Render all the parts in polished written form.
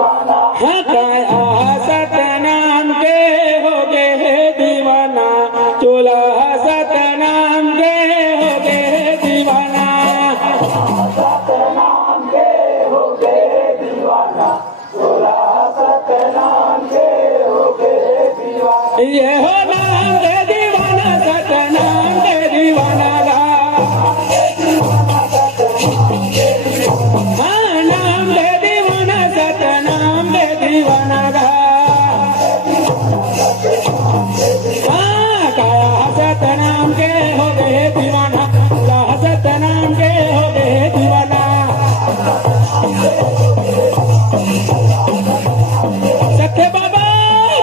हाँ काया सतनाम के हो गए दीवाना, चोला सतनाम के हो गए दीवाना। सतनाम के हो गए दीवाना, चोला सतनाम के हो गए दीवाना। ये हो नाम के दीवाना, सतनाम के दीवाना गा। हाँ नाम के दीवाना, सतनाम के दीवाना गा। हाँ काया सतनाम के हो गए दीवाना, चोला सतनाम के हो गए दीवाना। सत्य बाबा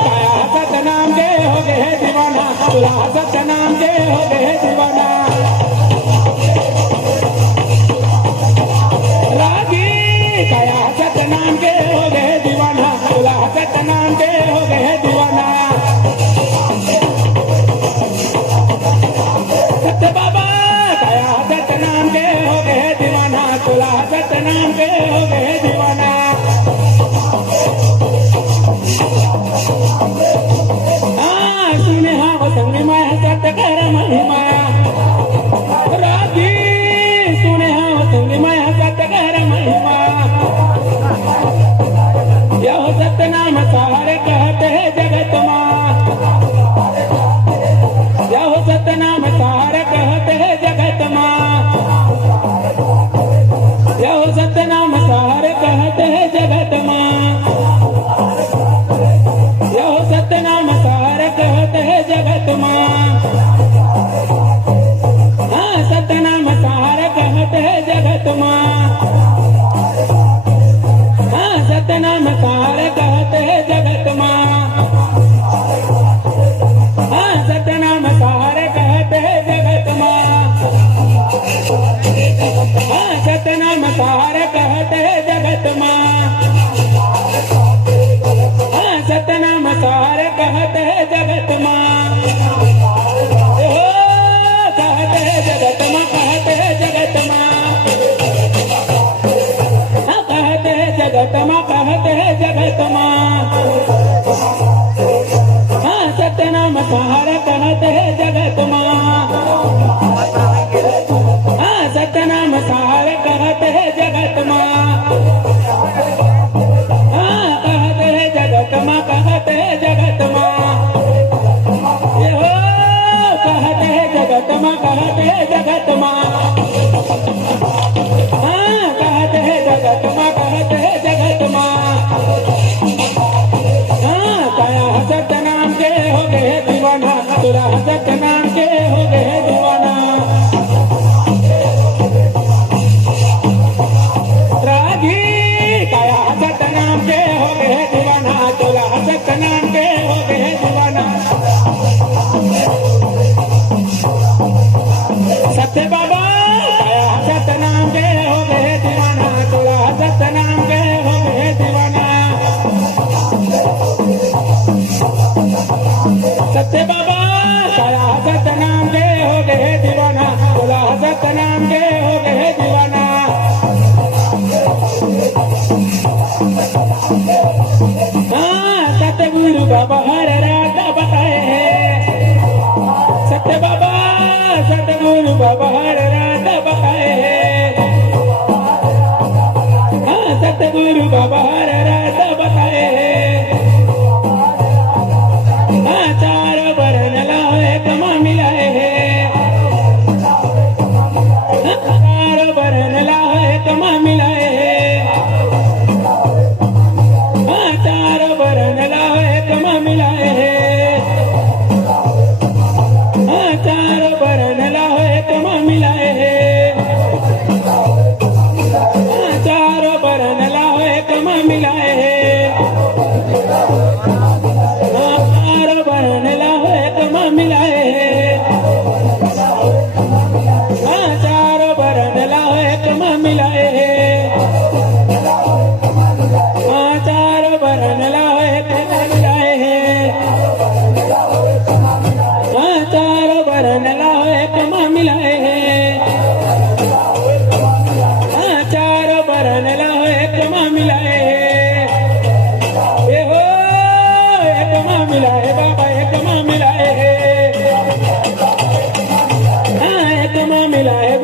काया सतनाम के हो गए दीवाना, चोला सतनाम के हो गए दीवाना। रागी काया सतनाम के हो गए दीवाना, चोला सतनाम के हो गए दीवाना। सत्य बाबा काया सतनाम के हो गए दीवाना, चोला सतनाम के हो गए दीवाना। हाँ सुने हाँ संगी माया सत्य कर महिमा, राधी सुने हाँ संगी माया सत्य कर महिमा। यह सतनाम सारे कहते हैं जगत माँ, यह सतनाम सारे कहते हैं जगत माँ, यह सतनाम सारे कहते हैं जगत माँ, यह सतनाम सारे कहते हैं जगत माँ। हाँ सतनाम सारे कहते हैं जगत माँ, हाँ सतनाम सारे कहते हैं जगत माँ, हाँ सतनाम सारे कहते हैं जगत माँ, हाँ सतनाम सारे कहते हैं जगत माँ, हाँ सतनाम सारे कहते हैं जगत माँ। हो कहते हैं जगत माँ, कहते हैं जगत माँ, हाँ कहते हैं जगत माँ, कहते हैं जगत माँ। हाँ सतनाम सारे कहते हैं जगत माँ, हाँ सतनाम सारे कहते हैं जगत माँ, हाँ कहते हैं जगत माँ, कहते हैं जगत माँ। ये हो कहते हैं जगत माँ, कहते हैं जगत माँ, हाँ कहते हैं जगत माँ, कहते हैं जगत माँ। हाँ काया सतनाम के हो गए दीवाना, चोला सतनाम के हो गए दीवाना। रागी काया सतनाम के हो गए दीवाना, चोला सतनाम के हो गए दीवाना। सत्य बाबा काया सतनाम के हो गए दीवाना, चोला सतनाम के हो गए दीवाना। सत्य बाबा काया सतनाम के हो गए दीवाना, चोला सतनाम के हो गए दीवाना। हाँ सतगुरु बाबा हर रात बताए हैं, सत्य बाबा सतगुरु बाबा हर रात बताए हैं। हाँ सतगुरु बाबा हर रात बताए हैं। हाँ चार बरन लाए कमा मिलाए हैं, हाँ चार बरन लाए कमा मिलाए हैं। हाँ चार बरन लाए कमा मिलाए हैं, हाँ चार बरन लाए कमा मिलाए हैं। हाँ चार बरन लाए कमा मिलाए हैं, हाँ चार बरन लाए कमा मिलाए हैं। हाँ चार बरन लाए कमा मिलाए हैं, हाँ चार बरन लाए कमा मिलाए हैं। हाँ चार बरन लाए कमा मिलाए हैं, हाँ चार बरन लाए कमा मिलाए हैं। है